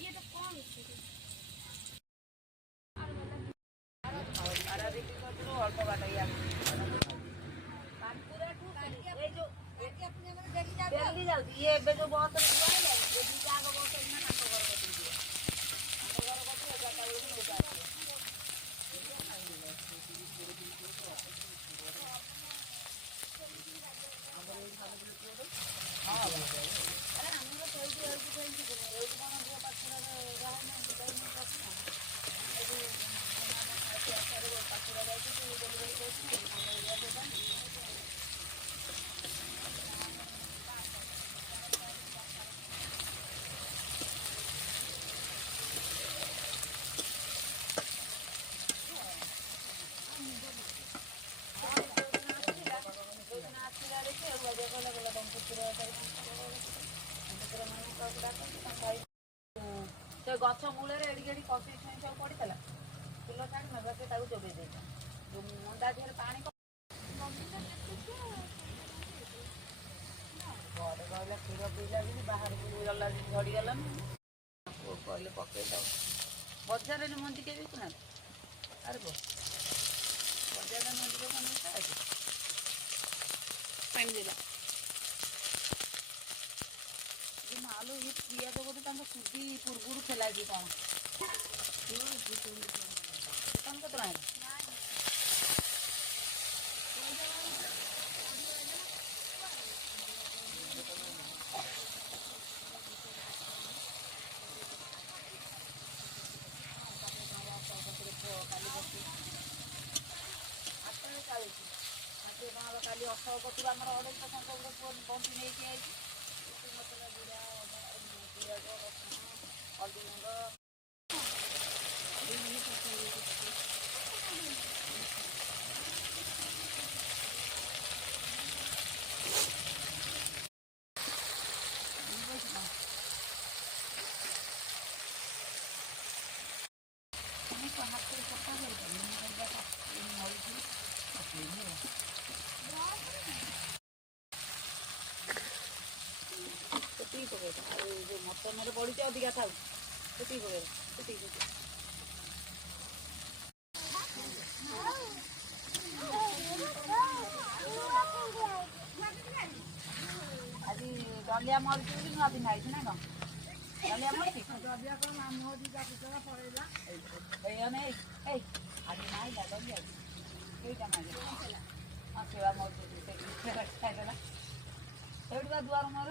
ये तो कौन ये जो बहुत गछ मूल एड़ी कषि छुई सब पड़ता फुल छाड़ी नगा से जोगे देता जो मंदा देहर पानी घरे रहा क्षीर पीला भी बाहर गला झड़गला कहले पकई दो बजार मंदी के बिकुना अरे बजार मंदी पानी देला मालो ये प्रिया तो बोलते सुधी पूर्व खेला कि कौन कत काली 18 कतुर आम 250 बंटी नहीं हल्दी मटन पड़ी अधिका था आज दलिया मरी नुआ दिन आई ना कौन दलिया मरी आज ना दलिया सेवा मरी खाईदेला दुआर मोर